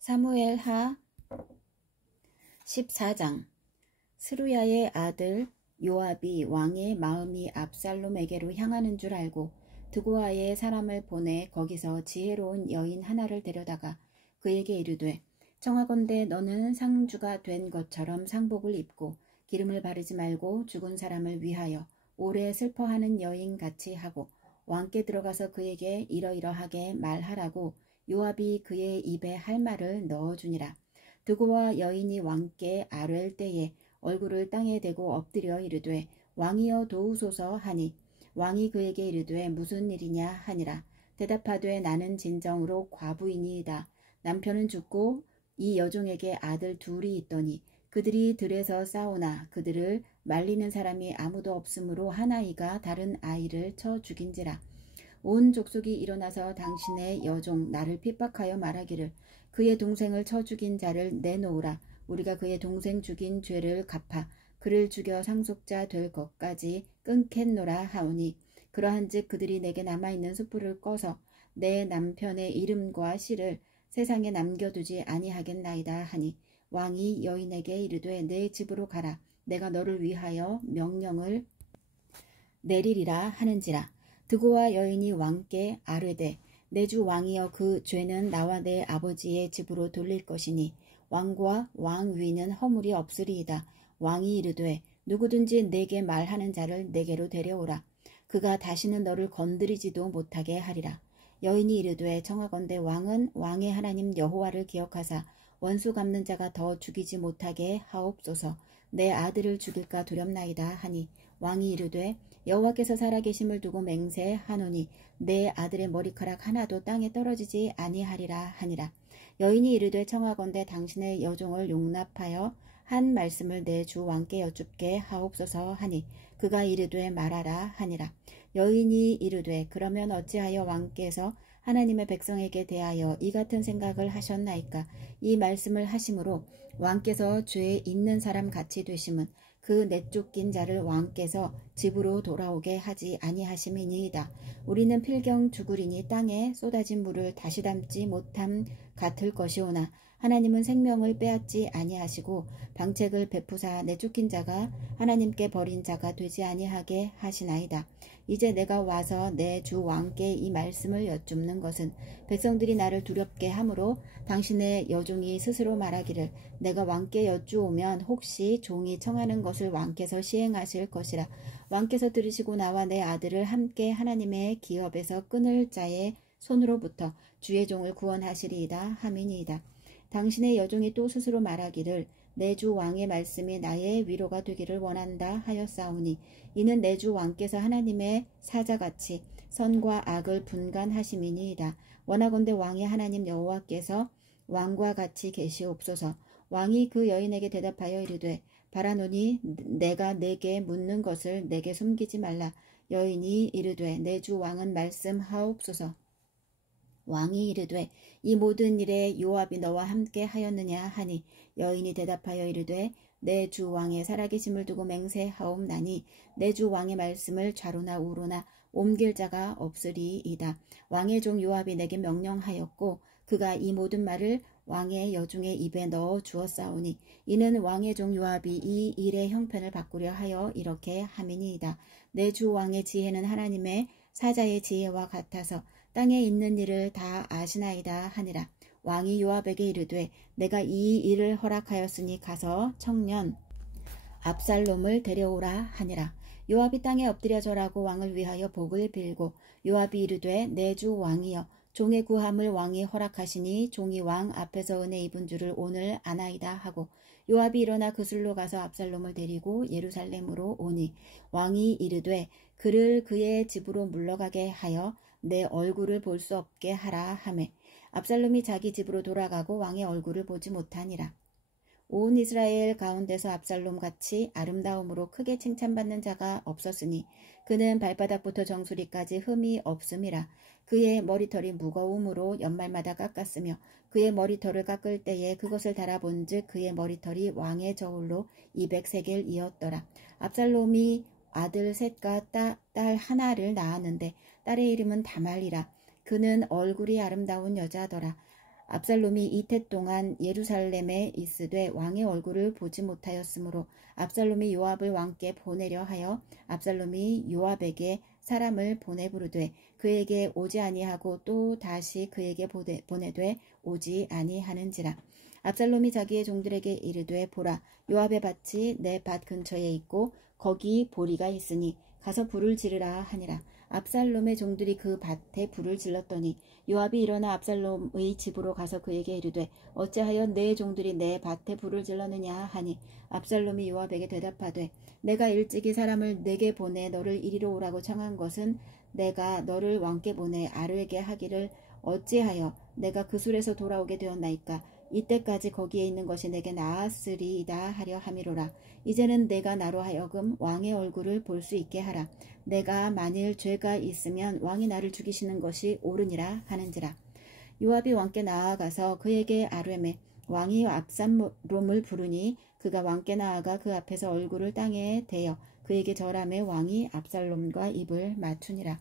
사무엘하 14장. 스루야의 아들 요압이 왕의 마음이 압살롬에게로 향하는 줄 알고 드고아의 사람을 보내 거기서 지혜로운 여인 하나를 데려다가 그에게 이르되, 청하건대 너는 상주가 된 것처럼 상복을 입고 기름을 바르지 말고 죽은 사람을 위하여 오래 슬퍼하는 여인같이 하고 왕께 들어가서 그에게 이러이러하게 말하라고 요압이 그의 입에 할 말을 넣어주니라. 드고와 여인이 왕께 아뢰을 때에 얼굴을 땅에 대고 엎드려 이르되, 왕이여 도우소서 하니, 왕이 그에게 이르되 무슨 일이냐 하니라. 대답하되 나는 진정으로 과부이니이다. 남편은 죽고 이 여종에게 아들 둘이 있더니 그들이 들에서 싸우나 그들을 말리는 사람이 아무도 없으므로 한 아이가 다른 아이를 쳐 죽인지라. 온 족속이 일어나서 당신의 여종 나를 핍박하여 말하기를, 그의 동생을 쳐 죽인 자를 내놓으라. 우리가 그의 동생 죽인 죄를 갚아 그를 죽여 상속자 될 것까지 끊겠노라 하오니, 그러한즉 그들이 내게 남아있는 숯불을 꺼서 내 남편의 이름과 씨를 세상에 남겨두지 아니하겠나이다 하니, 왕이 여인에게 이르되 내 집으로 가라. 내가 너를 위하여 명령을 내리리라 하는지라. 드고와 여인이 왕께 아뢰되, 내 주 왕이여 그 죄는 나와 내 아버지의 집으로 돌릴 것이니 왕과 왕 위는 허물이 없으리이다. 왕이 이르되 누구든지 내게 말하는 자를 내게로 데려오라. 그가 다시는 너를 건드리지도 못하게 하리라. 여인이 이르되, 청하건대 왕은 왕의 하나님 여호와를 기억하사 원수 갚는 자가 더 죽이지 못하게 하옵소서. 내 아들을 죽일까 두렵나이다 하니, 왕이 이르되 여호와께서 살아계심을 두고 맹세하노니 내 아들의 머리카락 하나도 땅에 떨어지지 아니하리라 하니라. 여인이 이르되, 청하건대 당신의 여종을 용납하여 한 말씀을 내 주 왕께 여쭙게 하옵소서 하니, 그가 이르되 말하라 하니라. 여인이 이르되, 그러면 어찌하여 왕께서 하나님의 백성에게 대하여 이 같은 생각을 하셨나이까? 이 말씀을 하심으로 왕께서 죄 있는 사람 같이 되심은 그 내쫓긴 자를 왕께서 집으로 돌아오게 하지 아니하심이니이다. 우리는 필경 죽으리니 땅에 쏟아진 물을 다시 담지 못함 같을 것이오나 하나님은 생명을 빼앗지 아니하시고 방책을 베푸사 내쫓긴 자가 하나님께 버린 자가 되지 아니하게 하시나이다. 이제 내가 와서 내 주 왕께 이 말씀을 여쭙는 것은 백성들이 나를 두렵게 하므로 당신의 여종이 스스로 말하기를, 내가 왕께 여쭈오면 혹시 종이 청하는 것을 왕께서 시행하실 것이라. 왕께서 들으시고 나와 내 아들을 함께 하나님의 기업에서 끊을 자의 손으로부터 주의 종을 구원하시리이다 함이니이다. 당신의 여종이 또 스스로 말하기를, 내 주 왕의 말씀이 나의 위로가 되기를 원한다 하였사오니, 이는 내 주 왕께서 하나님의 사자같이 선과 악을 분간하심이니이다. 원하건대 왕의 하나님 여호와께서 왕과 같이 계시옵소서. 왕이 그 여인에게 대답하여 이르되, 바라노니 내가 내게 묻는 것을 내게 숨기지 말라. 여인이 이르되, 내 주 왕은 말씀하옵소서. 왕이 이르되, 이 모든 일에 요압이 너와 함께 하였느냐 하니, 여인이 대답하여 이르되, 내 주 왕의 살아계심을 두고 맹세하옵나니 내 주 왕의 말씀을 좌로나 우로나 옮길 자가 없으리이다. 왕의 종 요압이 내게 명령하였고 그가 이 모든 말을 왕의 여종의 입에 넣어 주었사오니, 이는 왕의 종 요압이 이 일의 형편을 바꾸려 하여 이렇게 함이니이다. 내 주 왕의 지혜는 하나님의 사자의 지혜와 같아서 땅에 있는 일을 다 아시나이다 하니라. 왕이 요압에게 이르되, 내가 이 일을 허락하였으니 가서 청년 압살롬을 데려오라 하니라. 요압이 땅에 엎드려 절하고 왕을 위하여 복을 빌고, 요압이 이르되, 내 주 왕이여, 종의 구함을 왕이 허락하시니 종이 왕 앞에서 은혜 입은 줄을 오늘 아나이다 하고, 요압이 일어나 그술로 가서 압살롬을 데리고 예루살렘으로 오니, 왕이 이르되 그를 그의 집으로 물러가게 하여 내 얼굴을 볼 수 없게 하라 하매, 압살롬이 자기 집으로 돌아가고 왕의 얼굴을 보지 못하니라. 온 이스라엘 가운데서 압살롬같이 아름다움으로 크게 칭찬받는 자가 없었으니 그는 발바닥부터 정수리까지 흠이 없음이라. 그의 머리털이 무거움으로 연말마다 깎았으며 그의 머리털을 깎을 때에 그것을 달아본즉 그의 머리털이 왕의 저울로 200세겔이었더라. 압살롬이 아들 셋과 딸 하나를 낳았는데 딸의 이름은 다말이라. 그는 얼굴이 아름다운 여자더라. 압살롬이 이태 동안 예루살렘에 있으되 왕의 얼굴을 보지 못하였으므로 압살롬이 요압을 왕께 보내려 하여 압살롬이 요압에게 사람을 보내 부르되 그에게 오지 아니하고 또 다시 그에게 보내되 오지 아니하는지라. 압살롬이 자기의 종들에게 이르되 보라, 요압의 밭이 내 밭 근처에 있고 거기 보리가 있으니 가서 불을 지르라 하니라. 압살롬의 종들이 그 밭에 불을 질렀더니 요압이 일어나 압살롬의 집으로 가서 그에게 이르되 어찌하여 내 종들이 내 밭에 불을 질렀느냐 하니 압살롬이 요압에게 대답하되 내가 일찍이 사람을 내게 보내 너를 이리로 오라고 청한 것은 내가 너를 왕께 보내 아르에게 하기를 어찌하여 내가 그 술에서 돌아오게 되었나이까. 이때까지 거기에 있는 것이 내게 나았으리이다 하려 함이로라. 이제는 내가 나로 하여금 왕의 얼굴을 볼 수 있게 하라. 내가 만일 죄가 있으면 왕이 나를 죽이시는 것이 옳으니라 하는지라. 요압이 왕께 나아가서 그에게 아뢰매 왕이 압살롬을 부르니 그가 왕께 나아가 그 앞에서 얼굴을 땅에 대어 그에게 절하매 왕이 압살롬과 입을 맞추니라.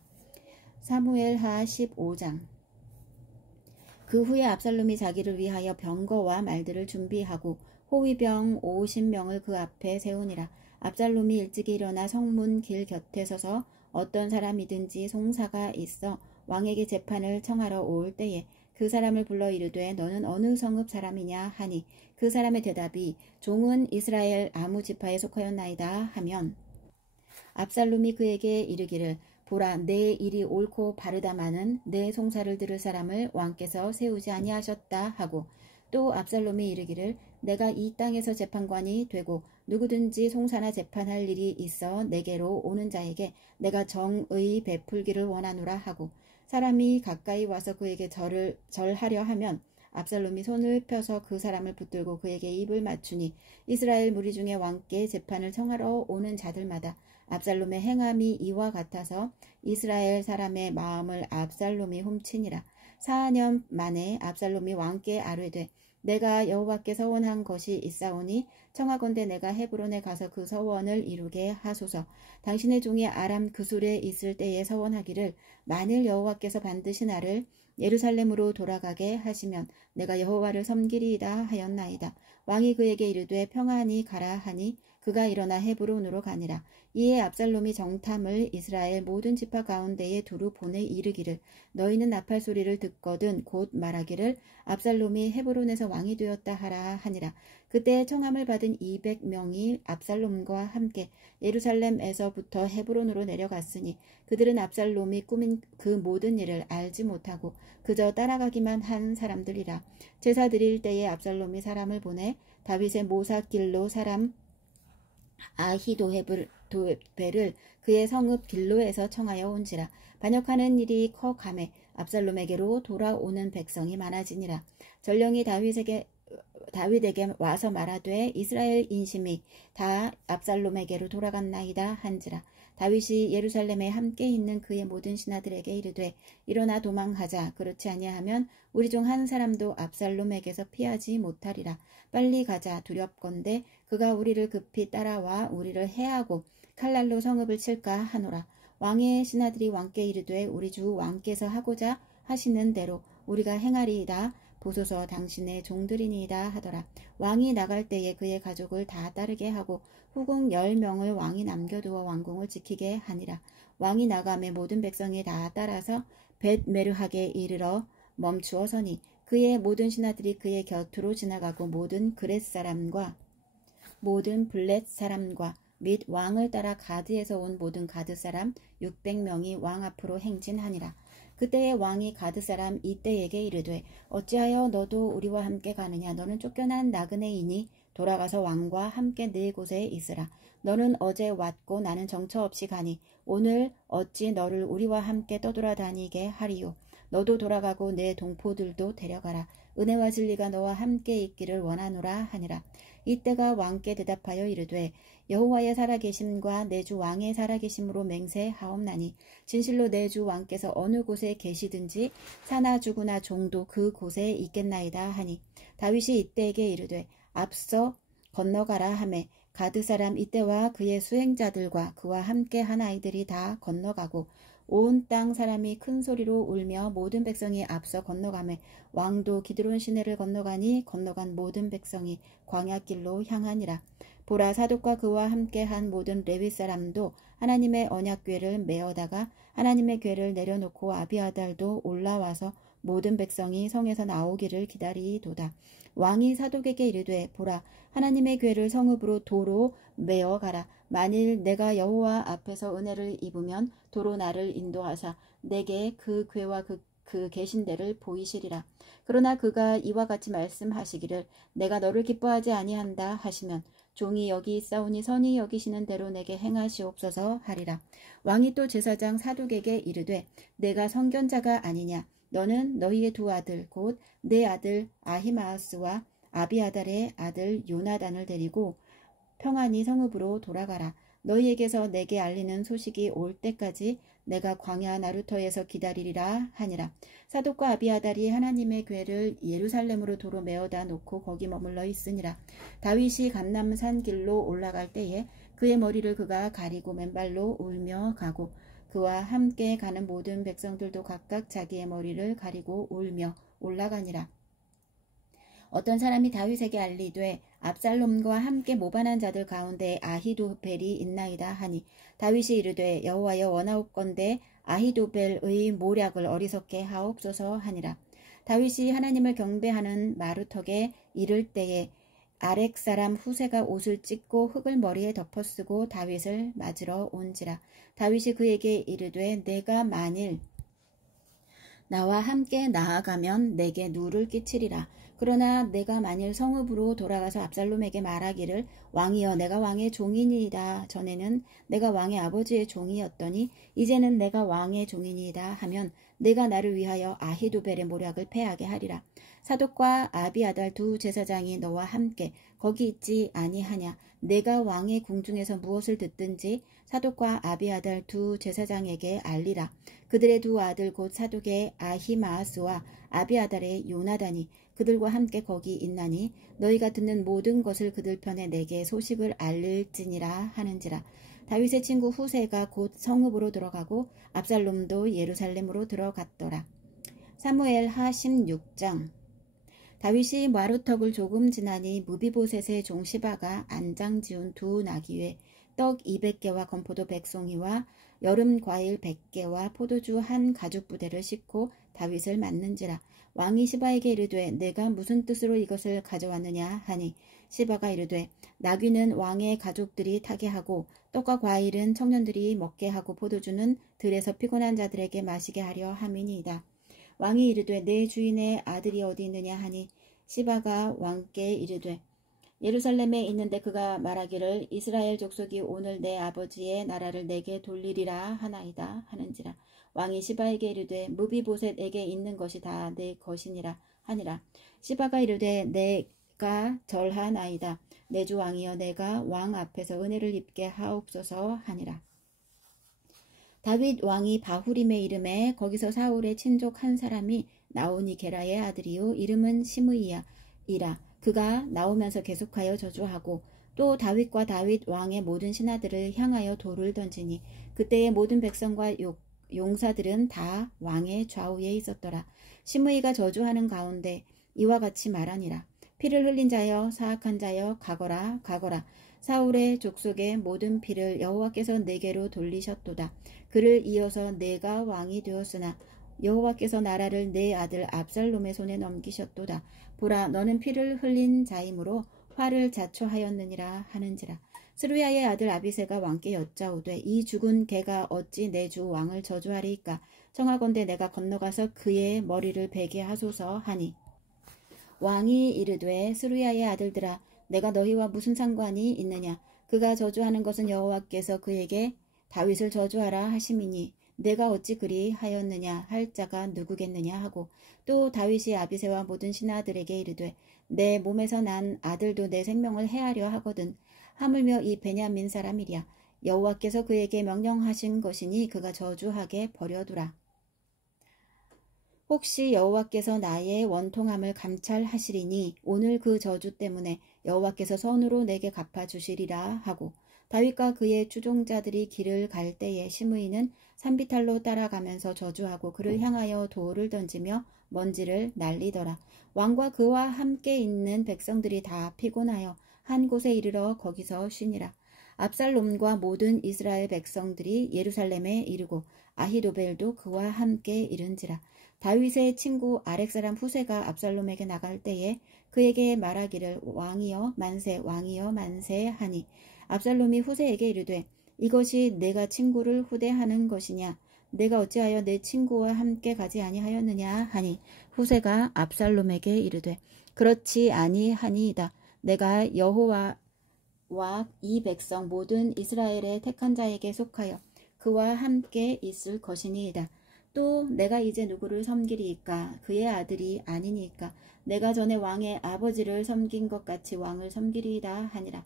사무엘하 15장. 그 후에 압살롬이 자기를 위하여 병거와 말들을 준비하고 호위병 50명을 그 앞에 세우니라. 압살롬이 일찍이 일어나 성문 길 곁에 서서 어떤 사람이든지 송사가 있어 왕에게 재판을 청하러 올 때에 그 사람을 불러 이르되 너는 어느 성읍 사람이냐 하니 그 사람의 대답이 종은 이스라엘 아무 지파에 속하였나이다 하면 압살롬이 그에게 이르기를 보라, 내 일이 옳고 바르다마는 내 송사를 들을 사람을 왕께서 세우지 아니하셨다 하고 또 압살롬이 이르기를 내가 이 땅에서 재판관이 되고 누구든지 송사나 재판할 일이 있어 내게로 오는 자에게 내가 정의 베풀기를 원하노라 하고 사람이 가까이 와서 그에게 절하려 하면 압살롬이 손을 펴서 그 사람을 붙들고 그에게 입을 맞추니 이스라엘 무리 중에 왕께 재판을 청하러 오는 자들마다 압살롬의 행함이 이와 같아서 이스라엘 사람의 마음을 압살롬이 훔치니라. 4년 만에 압살롬이 왕께 아뢰되 내가 여호와께 서원한 것이 있사오니 청하건대 내가 헤브론에 가서 그 서원을 이루게 하소서. 당신의 종이 아람 그술에 있을 때에 서원하기를 만일 여호와께서 반드시 나를 예루살렘으로 돌아가게 하시면 내가 여호와를 섬기리이다 하였나이다. 왕이 그에게 이르되 평안히 가라 하니 그가 일어나 헤브론으로 가니라. 이에 압살롬이 정탐을 이스라엘 모든 지파 가운데에 두루 보내 이르기를 너희는 나팔 소리를 듣거든 곧 말하기를 압살롬이 헤브론에서 왕이 되었다 하라 하니라. 그때 청함을 받은 200명이 압살롬과 함께 예루살렘에서부터 헤브론으로 내려갔으니 그들은 압살롬이 꾸민 그 모든 일을 알지 못하고 그저 따라가기만 한 사람들이라. 제사 드릴 때에 압살롬이 사람을 보내 다윗의 모사길로 사람 아히도베를 그의 성읍 길로에서 청하여 온지라. 반역하는 일이 커가매 압살롬에게로 돌아오는 백성이 많아지니라. 전령이 다윗에게 와서 말하되 이스라엘 인심이 다 압살롬에게로 돌아갔나이다 한지라. 다윗이 예루살렘에 함께 있는 그의 모든 신하들에게 이르되 일어나 도망하자. 그렇지 아니하면 우리 중 한 사람도 압살롬에게서 피하지 못하리라. 빨리 가자. 두렵건대 그가 우리를 급히 따라와 우리를 해하고 칼날로 성읍을 칠까 하노라. 왕의 신하들이 왕께 이르되 우리 주 왕께서 하고자 하시는 대로 우리가 행하리이다. 보소서 당신의 종들이니이다 하더라. 왕이 나갈 때에 그의 가족을 다 따르게 하고 후궁 10명을 왕이 남겨두어 왕궁을 지키게 하니라. 왕이 나가매 모든 백성이 다 따라서 벳메르하게 이르러 멈추어 서니 그의 모든 신하들이 그의 곁으로 지나가고 모든 그렛 사람과 모든 블렛 사람과 및 왕을 따라 가드에서 온 모든 가드 사람 600명이 왕 앞으로 행진하니라. 그때에 왕이 가드 사람 이때에게 이르되 어찌하여 너도 우리와 함께 가느냐. 너는 쫓겨난 나그네이니 돌아가서 왕과 함께 네 곳에 있으라. 너는 어제 왔고 나는 정처 없이 가니 오늘 어찌 너를 우리와 함께 떠돌아다니게 하리요. 너도 돌아가고 내 동포들도 데려가라. 은혜와 진리가 너와 함께 있기를 원하노라 하니라. 이때가 왕께 대답하여 이르되 여호와의 살아계심과 내 주 왕의 살아계심으로 맹세하옵나니 진실로 내 주 왕께서 어느 곳에 계시든지 사나 죽으나 종도 그 곳에 있겠나이다 하니 다윗이 이때에게 이르되 앞서 건너가라 하매 가드 사람 이때와 그의 수행자들과 그와 함께 한 아이들이 다 건너가고 온 땅 사람이 큰 소리로 울며 모든 백성이 앞서 건너가매 왕도 기드론 시내를 건너가니 건너간 모든 백성이 광야길로 향하니라. 보라, 사독과 그와 함께한 모든 레위 사람도 하나님의 언약궤를 메어다가 하나님의 궤를 내려놓고 아비아달도 올라와서 모든 백성이 성에서 나오기를 기다리도다. 왕이 사독에게 이르되 보라, 하나님의 궤를 성읍으로 도로 메어가라. 만일 내가 여호와 앞에서 은혜를 입으면 도로 나를 인도하사 내게 그 궤와 그 계신 데를 보이시리라. 그러나 그가 이와 같이 말씀하시기를 내가 너를 기뻐하지 아니한다 하시면 종이 여기 있사오니 선히 여기시는 대로 내게 행하시옵소서 하리라. 왕이 또 제사장 사독에게 이르되 내가 선견자가 아니냐. 너는 너희의 두 아들 곧 내 아들 아히마아스와 아비아달의 아들 요나단을 데리고 평안히 성읍으로 돌아가라. 너희에게서 내게 알리는 소식이 올 때까지 내가 광야 나루터에서 기다리리라 하니라. 사독과 아비아달이 하나님의 궤를 예루살렘으로 도로 메어다 놓고 거기 머물러 있으니라. 다윗이 감람산 길로 올라갈 때에 그의 머리를 그가 가리고 맨발로 울며 가고 그와 함께 가는 모든 백성들도 각각 자기의 머리를 가리고 울며 올라가니라. 어떤 사람이 다윗에게 알리되 압살롬과 함께 모반한 자들 가운데 아히도벨이 있나이다 하니 다윗이 이르되 여호와여 원하옵건대 아히도벨의 모략을 어리석게 하옵소서 하니라. 다윗이 하나님을 경배하는 마루턱에 이를 때에 아렉 사람 후세가 옷을 찢고 흙을 머리에 덮어쓰고 다윗을 맞으러 온지라. 다윗이 그에게 이르되 내가 만일 나와 함께 나아가면 내게 누를 끼치리라. 그러나 내가 만일 성읍으로 돌아가서 압살롬에게 말하기를 왕이여 내가 왕의 종이니이다. 전에는 내가 왕의 아버지의 종이었더니 이제는 내가 왕의 종이니이다 하면 내가 나를 위하여 아히도벨의 모략을 패하게 하리라. 사독과 아비아달 두 제사장이 너와 함께 거기 있지 아니하냐. 내가 왕의 궁중에서 무엇을 듣든지 사독과 아비아달 두 제사장에게 알리라. 그들의 두 아들 곧 사독의 아히마아스와 아비아달의 요나단이 그들과 함께 거기 있나니 너희가 듣는 모든 것을 그들 편에 내게 소식을 알릴지니라 하는지라. 다윗의 친구 후세가 곧 성읍으로 들어가고 압살롬도 예루살렘으로 들어갔더라. 사무엘 하 16장. 다윗이 마루턱을 조금 지나니 무비보셋의 종 시바가 안장 지운 두 나귀에 떡 200개와 건포도 100송이와 여름 과일 100개와 포도주 한 가죽 부대를 싣고 다윗을 맞는지라. 왕이 시바에게 이르되 내가 무슨 뜻으로 이것을 가져왔느냐 하니 시바가 이르되 나귀는 왕의 가족들이 타게 하고 떡과 과일은 청년들이 먹게 하고 포도주는 들에서 피곤한 자들에게 마시게 하려 함이니이다. 왕이 이르되 내 주인의 아들이 어디 있느냐 하니 시바가 왕께 이르되 예루살렘에 있는데 그가 말하기를 이스라엘 족속이 오늘 내 아버지의 나라를 내게 돌리리라 하나이다 하는지라. 왕이 시바에게 이르되 무비보셋에게 있는 것이 다 내 것이니라 하니라. 시바가 이르되 내가 절하나이다. 내 주 왕이여 내가 왕 앞에서 은혜를 입게 하옵소서 하니라. 다윗 왕이 바후림의 이름에 거기서 사울의 친족 한 사람이 나오니 게라의 아들이요 이름은 시므이야 이라. 그가 나오면서 계속하여 저주하고 또 다윗과 다윗 왕의 모든 신하들을 향하여 돌을 던지니 그때의 모든 백성과 용사들은 다 왕의 좌우에 있었더라. 시므이가 저주하는 가운데 이와 같이 말하니라. 피를 흘린 자여 사악한 자여 가거라 가거라. 사울의 족속의 모든 피를 여호와께서 내게로 돌리셨도다. 그를 이어서 내가 왕이 되었으나 여호와께서 나라를 내 아들 압살롬의 손에 넘기셨도다. 보라 너는 피를 흘린 자이므로 화를 자초하였느니라 하는지라. 스루야의 아들 아비새가 왕께 여짜오되 이 죽은 개가 어찌 내 주 왕을 저주하리이까. 청하건대 내가 건너가서 그의 머리를 베게 하소서 하니 왕이 이르되 스루야의 아들들아 내가 너희와 무슨 상관이 있느냐. 그가 저주하는 것은 여호와께서 그에게 다윗을 저주하라 하심이니 내가 어찌 그리 하였느냐 할 자가 누구겠느냐 하고 또 다윗이 아비새와 모든 신하들에게 이르되 내 몸에서 난 아들도 내 생명을 해하려 하거든. 하물며 이 베냐민 사람이랴. 여호와께서 그에게 명령하신 것이니 그가 저주하게 버려두라. 혹시 여호와께서 나의 원통함을 감찰하시리니 오늘 그 저주 때문에 여호와께서 선으로 내게 갚아주시리라 하고 다윗과 그의 추종자들이 길을 갈 때에 시므이는 산비탈로 따라가면서 저주하고 그를 향하여 돌을 던지며 먼지를 날리더라. 왕과 그와 함께 있는 백성들이 다 피곤하여 한 곳에 이르러 거기서 쉬니라. 압살롬과 모든 이스라엘 백성들이 예루살렘에 이르고 아히도벨도 그와 함께 이른지라. 다윗의 친구 아렉사람 후세가 압살롬에게 나갈 때에 그에게 말하기를 왕이여 만세 왕이여 만세 하니 압살롬이 후세에게 이르되 이것이 내가 친구를 후대하는 것이냐 내가 어찌하여 내 친구와 함께 가지 아니하였느냐 하니 후세가 압살롬에게 이르되 그렇지 아니하니이다. 내가 여호와와 이 백성 모든 이스라엘의 택한 자에게 속하여 그와 함께 있을 것이니이다. 또 내가 이제 누구를 섬기리이까 그의 아들이 아니니까 내가 전에 왕의 아버지를 섬긴 것 같이 왕을 섬기리이다 하니라.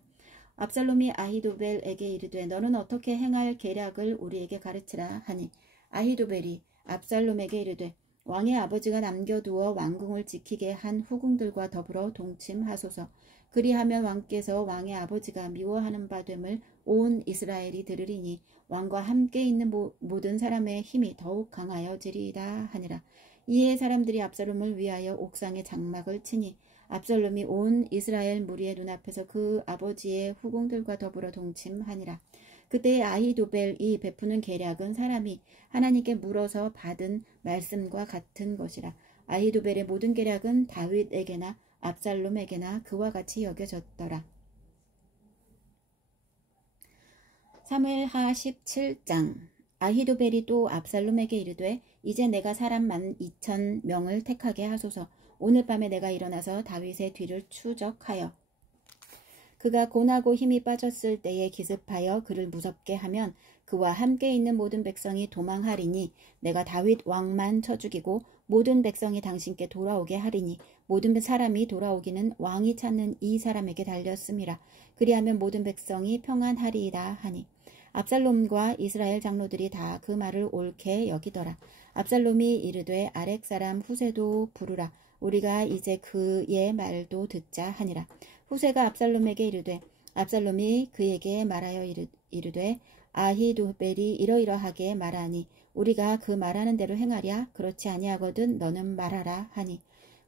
압살롬이 아히도벨에게 이르되 너는 어떻게 행할 계략을 우리에게 가르치라 하니 아히도벨이 압살롬에게 이르되 왕의 아버지가 남겨두어 왕궁을 지키게 한 후궁들과 더불어 동침하소서. 그리하면 왕께서 왕의 아버지가 미워하는 바 됨을 온 이스라엘이 들으리니 왕과 함께 있는 모든 사람의 힘이 더욱 강하여지리이다 하니라. 이에 사람들이 압살롬을 위하여 옥상에 장막을 치니 압살롬이 온 이스라엘 무리의 눈앞에서 그 아버지의 후궁들과 더불어 동침하니라. 그때 아히도벨이 베푸는 계략은 사람이 하나님께 물어서 받은 말씀과 같은 것이라. 아히도벨의 모든 계략은 다윗에게나 압살롬에게나 그와 같이 여겨졌더라. 사무엘하 17장. 아히도벨이 또 압살롬에게 이르되 이제 내가 사람 12,000명을 택하게 하소서. 오늘 밤에 내가 일어나서 다윗의 뒤를 추적하여 그가 고나고 힘이 빠졌을 때에 기습하여 그를 무섭게 하면 그와 함께 있는 모든 백성이 도망하리니 내가 다윗 왕만 쳐 죽이고 모든 백성이 당신께 돌아오게 하리니 모든 사람이 돌아오기는 왕이 찾는 이 사람에게 달렸음이라. 그리하면 모든 백성이 평안하리이다 하니 압살롬과 이스라엘 장로들이 다 그 말을 옳게 여기더라. 압살롬이 이르되 아렉 사람 후세도 부르라. 우리가 이제 그의 말도 듣자 하니라. 후세가 압살롬에게 이르되 압살롬이 그에게 말하여 이르되 아히도벨이 이러이러하게 말하니 우리가 그 말하는 대로 행하랴. 그렇지 아니하거든 너는 말하라 하니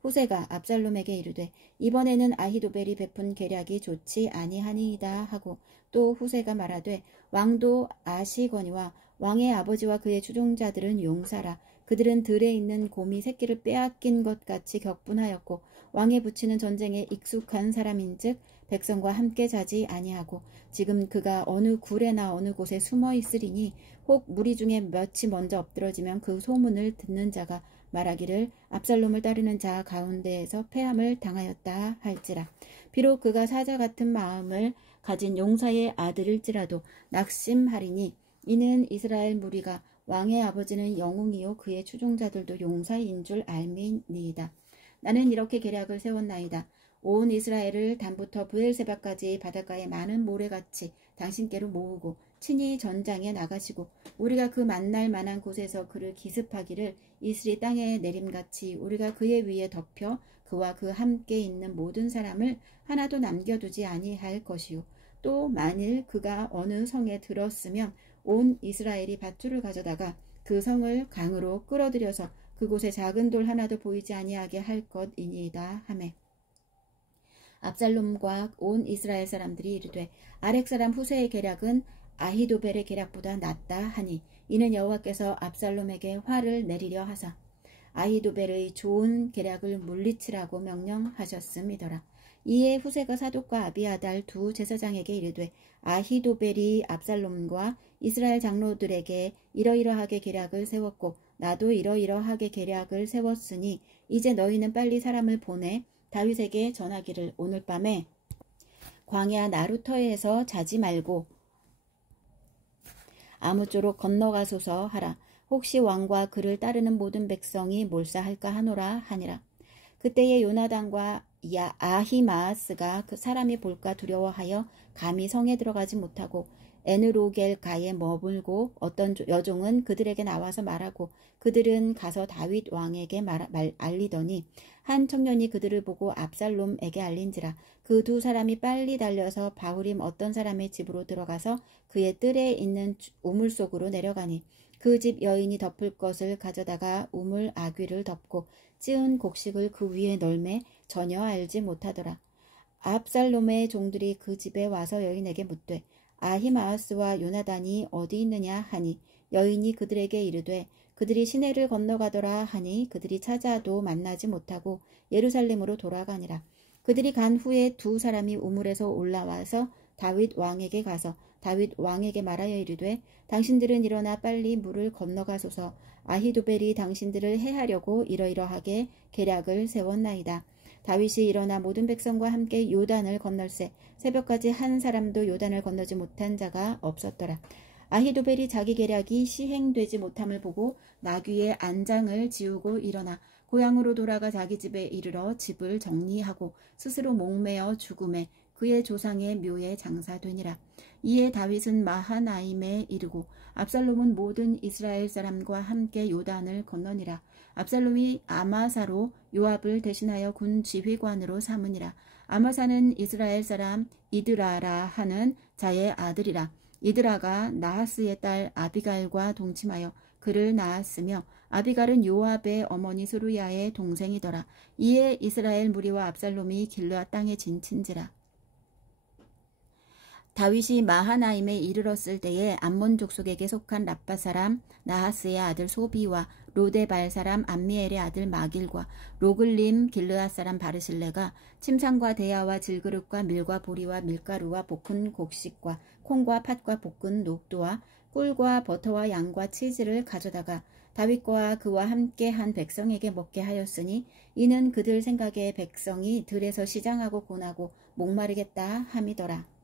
후세가 압살롬에게 이르되 이번에는 아히도벨이 베푼 계략이 좋지 아니하니이다 하고 또 후세가 말하되 왕도 아시거니와 왕의 아버지와 그의 추종자들은 용사라. 그들은 들에 있는 곰이 새끼를 빼앗긴 것 같이 격분하였고 왕에 붙이는 전쟁에 익숙한 사람인즉 백성과 함께 자지 아니하고 지금 그가 어느 굴에나 어느 곳에 숨어 있으리니 혹 무리 중에 몇이 먼저 엎드러지면 그 소문을 듣는 자가 말하기를 압살롬을 따르는 자 가운데에서 패함을 당하였다 할지라. 비록 그가 사자 같은 마음을 가진 용사의 아들일지라도 낙심하리니 이는 이스라엘 무리가 왕의 아버지는 영웅이요 그의 추종자들도 용사인 줄 알미니이다. 나는 이렇게 계략을 세웠나이다. 온 이스라엘을 단부터 브엘세바까지 바닷가에 많은 모래같이 당신께로 모으고 친히 전장에 나가시고 우리가 그 만날 만한 곳에서 그를 기습하기를 이슬이 땅에 내림같이 우리가 그의 위에 덮여 그와 그 함께 있는 모든 사람을 하나도 남겨두지 아니할 것이요. 또 만일 그가 어느 성에 들었으면 온 이스라엘이 밧줄을 가져다가 그 성을 강으로 끌어들여서 그곳에 작은 돌 하나도 보이지 아니하게 할 것이니이다 하매 압살롬과 온 이스라엘 사람들이 이르되 아렉 사람 후세의 계략은 아히도벨의 계략보다 낫다 하니 이는 여호와께서 압살롬에게 화를 내리려 하사 아히도벨의 좋은 계략을 물리치라고 명령하셨음이더라. 이에 후세가 사독과 아비아달 두 제사장에게 이르되 아히도벨이 압살롬과 이스라엘 장로들에게 이러이러하게 계략을 세웠고 나도 이러이러하게 계략을 세웠으니 이제 너희는 빨리 사람을 보내 다윗에게 전하기를 오늘 밤에 광야 나루터에서 자지 말고 아무쪼록 건너가소서 하라. 혹시 왕과 그를 따르는 모든 백성이 몰사할까 하노라 하니라. 그때에 요나단과 아히마아스가 그 사람이 볼까 두려워하여 감히 성에 들어가지 못하고 에누로겔가에 머물고 어떤 여종은 그들에게 나와서 말하고 그들은 가서 다윗 왕에게 알리더니 한 청년이 그들을 보고 압살롬에게 알린지라. 그 두 사람이 빨리 달려서 바후림 어떤 사람의 집으로 들어가서 그의 뜰에 있는 우물 속으로 내려가니 그 집 여인이 덮을 것을 가져다가 우물 아귀를 덮고 찌은 곡식을 그 위에 널매 전혀 알지 못하더라. 압살롬의 종들이 그 집에 와서 여인에게 묻되 아히마아스와 요나단이 어디 있느냐 하니 여인이 그들에게 이르되 그들이 시내를 건너가더라 하니 그들이 찾아도 만나지 못하고 예루살렘으로 돌아가니라. 그들이 간 후에 두 사람이 우물에서 올라와서 다윗 왕에게 가서 다윗 왕에게 말하여 이르되 당신들은 일어나 빨리 물을 건너가소서. 아히도벨이 당신들을 해하려고 이러이러하게 계략을 세웠나이다. 다윗이 일어나 모든 백성과 함께 요단을 건널세 새벽까지 한 사람도 요단을 건너지 못한 자가 없었더라. 아히도벨이 자기 계략이 시행되지 못함을 보고 나귀의 안장을 지우고 일어나 고향으로 돌아가 자기 집에 이르러 집을 정리하고 스스로 목매어 죽음에 그의 조상의 묘에 장사되니라. 이에 다윗은 마하나임에 이르고 압살롬은 모든 이스라엘 사람과 함께 요단을 건너니라. 압살롬이 아마사로 요압을 대신하여 군 지휘관으로 삼으니라. 아마사는 이스라엘 사람 이드라라 하는 자의 아들이라. 이드라가 나하스의 딸 아비갈과 동침하여 그를 낳았으며 아비갈은 요압의 어머니 스루야의 동생이더라. 이에 이스라엘 무리와 압살롬이 길르앗 땅에 진친지라. 다윗이 마하나임에 이르렀을 때에 암몬 족속에게 속한 라빠 사람 나하스의 아들 소비와 로데발 사람 암미엘의 아들 마길과 로글림 길르앗 사람 바르실레가 침상과 대야와 질그릇과 밀과 보리와 밀가루와 볶은 곡식과 콩과 팥과 볶은 녹두와 꿀과 버터와 양과 치즈를 가져다가 다윗과 그와 함께 한 백성에게 먹게 하였으니 이는 그들 생각에 백성이 들에서 시장하고 고나고 목마르겠다 함이더라.